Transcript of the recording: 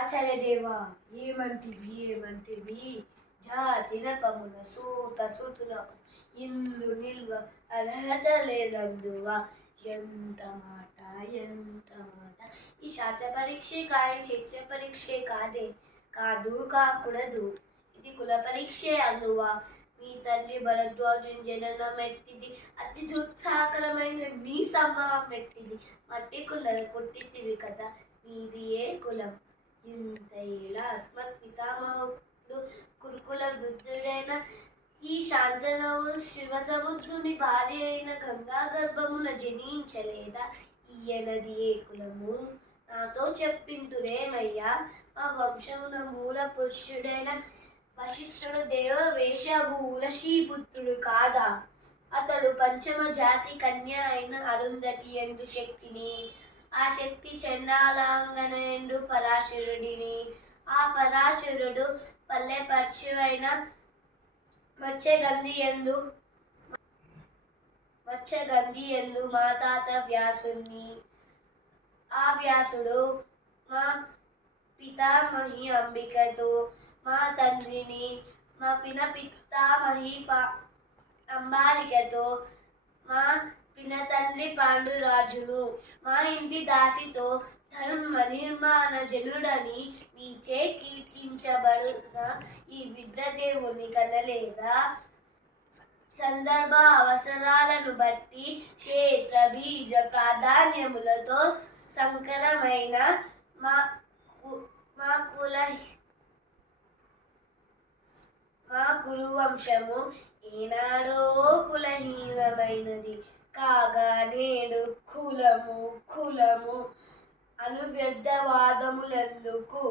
ఆచార్యదేవా ఏమంటివి జాతి నపమున సూతునకు ఇందు నిల్వ అర్హత లేదందువా. ఎంత మాట ఎంత మాట. ఈ శాస్త్ర పరీక్షే కానీ చైత్ర పరీక్షే కాకూడదు. ఇది కుల పరీక్షే అందువా. మీ తండ్రి భరద్వాజుని జననం ఎట్టిది, అతి ఉత్సాహకరమైన నీ సంభవం ఎట్టిది. మట్టి కుండలు కొట్టితివి కదా, మీది ఏ కులం. ఇంత ఏలా అస్మత్ పితామహుడు కురుకుల వృద్ధుడైన ఈ శాంతనవుడు శివసముద్రుని భార్య అయిన గంగా గర్భమున జనించలేదా. ఈయనది ఏ కులము, నాతో చెప్పింతురేమయ్యా. ఆ వంశమున మూల పురుషుడైన వశిష్ఠుడు దేవ వేషగూరశీపుత్రుడు కాదా. అతడు పంచమ జాతి కన్య అయిన అరుంధతి ఎందు శక్తిని, ఆ శక్తి చండాలాంగన ఎందు పరాశరుడిని, ఆ పరాశరుడు పల్లెపరచు అయిన మత్స్యగంధి ఎందు మా తాత వ్యాసుని, ఆ వ్యాసుడు మా పితామహి అంబికతో, మా తండ్రిని మా పితామహి అంబాలికతో, మా పినతండ్రి పాండురాజును మా ఇంటి దాసితో ధర్మ నిర్మాణ జనుడని నీచే కీర్తించబడున ఈ విద్రదేవుని కనలేదా. సందర్భ అవసరాలను బట్టి క్షేత్ర బీజ ప్రాధాన్యములతో సంకరమైన మా కురువంశము ఏనాడో కులహీనమైనది కాగా నేడు కులము అను వ్యర్థవాదములందుకు